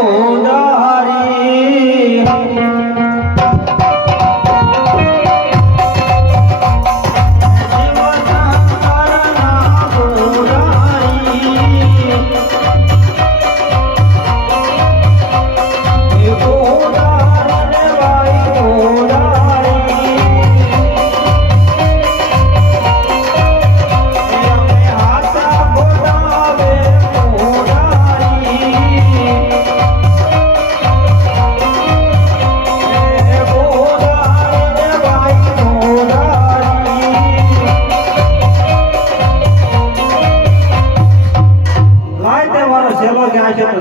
Oh, oh.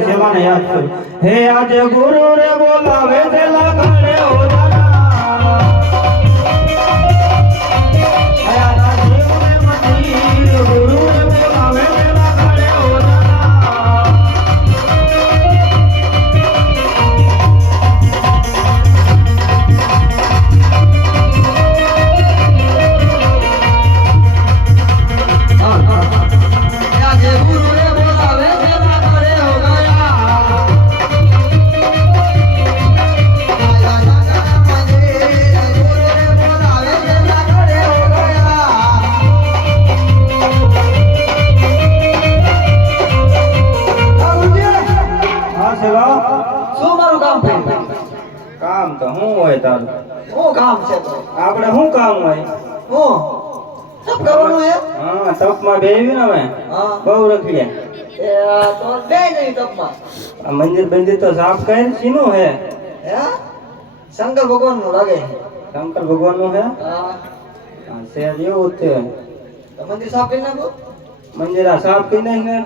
સેવાને યાદ કરું. હે આજે ગુરુ રે બોલાવે છે લગાડે કામ તો શું હોય તારું? શું કામ છે આપણે શું કામ હોય? હું? તપ કરવાનું હે? હા તપમાં બેહ્યું ને અમે. બહુ રખડ્યા. તો બે નહીં તપમાં. આ મંદિર બંદિર તો સાફ કરે શીનું હે? હે? શંકર ભગવાનનું લાગે શંકર ભગવાનનું હે? હા. હા, શેર એવું જ છે. મંદિર સાફ કરી નાખો. મંદિર આ સાફ કરી નાખ